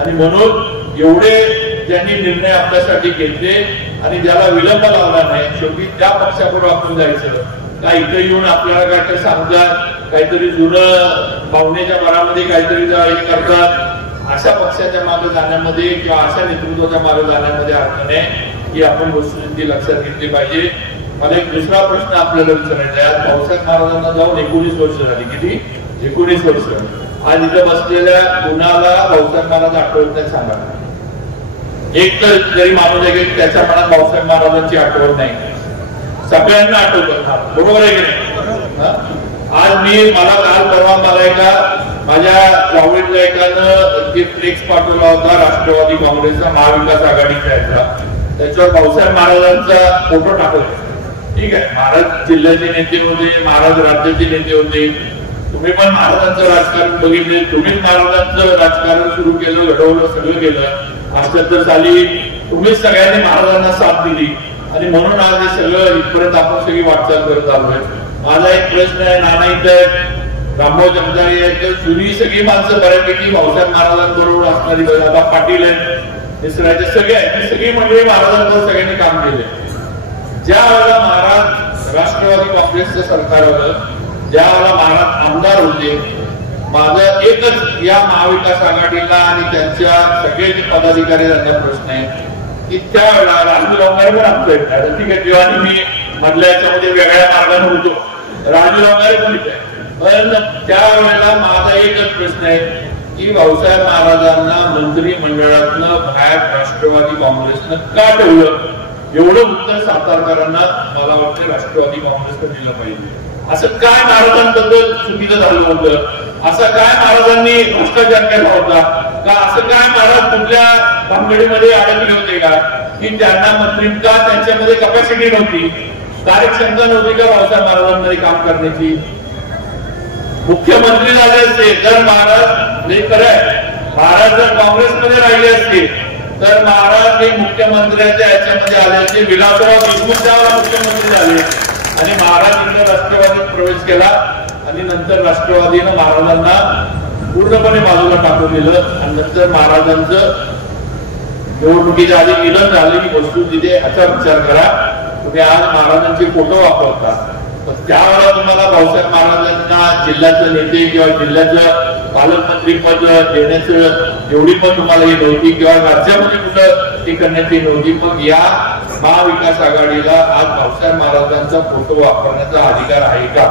आणि म्हणून एवढे ज्यांनी निर्णय आपल्यासाठी घेतले आणि ज्याला विलंब लावला नाही, शेवटी त्या पक्षाबरोबर आपण जायचं का इथे येऊन आपल्याला काय सांगतात, काहीतरी जुनं भावनेच्या भरामध्ये काहीतरी हे करतात. अशा पक्षाच्या मागे जाण्यामध्ये किंवा अशा नेतृत्वाच्या मागे जाण्यामध्ये अर्थ नाही. ही आपण वस्तुस्थिती लक्षात घेतली पाहिजे. मला एक दुसरा प्रश्न आपल्याला विचारायचा आहे. भाऊसाहेब महाराजांना जाऊन 19 वर्ष झाली. किती? 19 वर्ष. आज इथं बसलेल्या कुणाला भाऊसाहेब महाराज आठवत नाही सांगा. एक तर जरी माणूस आहे की त्याच्या मनात भाऊसाहेब महाराजांची आठवण नाही, सगळ्यांना आठवत. बरोबर आहे की नाही? आज मला काल परवा मला माझ्या गावडीतल्या एकानं फ्लेक्स पाठवला होता राष्ट्रवादी काँग्रेसचा महाविकास आघाडीचा याचा. त्याच्यावर भाऊसाहेब महाराजांचा फोटो टाकला. ठीक आहे, महाराज जिल्ह्याचे नेते होते, महाराज राज्याचे नेते होते. तुम्ही पण महाराजांचं राजकारण बघितले, तुम्हीच महाराजांचं राजकारण सुरू केलं, घडवलं, सगळं केलं. 78 साली तुम्हीच सगळ्यांनी महाराजांना साथ दिली आणि म्हणून आज हे सगळं इथपर्यंत आपण सगळी वाटचाल करत आलोय. माझा एक प्रश्न आहे, नाना इथं रामभाऊ जगदाळे आहेत, जुनी सगळी माणसं बऱ्यापैकी भाऊसाहेब महाराजांबरोबर असणारी, आता पाटील आहेत, मिसराचे सगळे आहेत, सगळी मंडळी महाराजांबरोबर सगळ्यांनी काम केले. ज्या वेळेला महाराज राष्ट्रवादी काँग्रेसचं सरकार होतं, ज्या वेळेला महाराज आमदार होते, माझं एकच या महाविकास आघाडीला आणि त्यांच्या सगळे जे पदाधिकारी त्यांना प्रश्न आहे की त्यावेळेला राजू लोंगारे पण आमचं आहे. ठीक आहे, जेव्हा मी मधल्या याच्यामध्ये वेगळ्या मार्गाने होतो, राजू लोंगारे पण इथे आहे. पण त्यावेळेला माझा एकच प्रश्न आहे की भाऊसाहेब महाराजांना मंत्रिमंडळातनं बाहेर राष्ट्रवादी काँग्रेसनं का ठेवलं? एवढं उत्तर सातारकरांना मला वाटतं राष्ट्रवादी काँग्रेसनं दिलं पाहिजे. असं काय महाराजांबद्दल चुकीचं झालं होतं? असं काय महाराजांनी भ्रष्टाचार केला होता का? असं काय महाराज कुठल्या भानगडीमध्ये अडकले होते का की त्यांना मंत्री का त्यांच्यामध्ये कॅपॅसिटी नव्हती, कार्यक्षमता नव्हती का भाऊसाहेब महाराजांमध्ये काम करण्याची? मुख्यमंत्री झाले असते तर महाराज महाराज जर काँग्रेसमध्ये राहिले असते तर महाराज हे मुख्यमंत्र्यांच्या याच्यामध्ये आले असते. विलासराव देशमुख त्यावेळेला मुख्यमंत्री झाले आणि महाराज इथे राष्ट्रवादीत प्रवेश केला आणि नंतर राष्ट्रवादीनं महाराजांना पूर्णपणे बाजूला टाकून दिलं आणि नंतर महाराजांचं निवडणुकीच्या आधी निधन झाले ही वस्तू तिथे. याचा विचार करा. तुम्ही आज महाराजांचे फोटो वापरता, त्यावेळेला तुम्हाला भाऊसाहेब महाराजांना जिल्ह्याचं नेते किंवा जिल्ह्याचं पालकमंत्री पद देण्याचं एवढी पण तुम्हाला ही नव्हती किंवा राज्यामध्ये कुठं ती करण्याची नव्हती. मग या महाविकास आघाडीला आज भाऊसाहेब महाराजांचा फोटो वापरण्याचा अधिकार आहे का?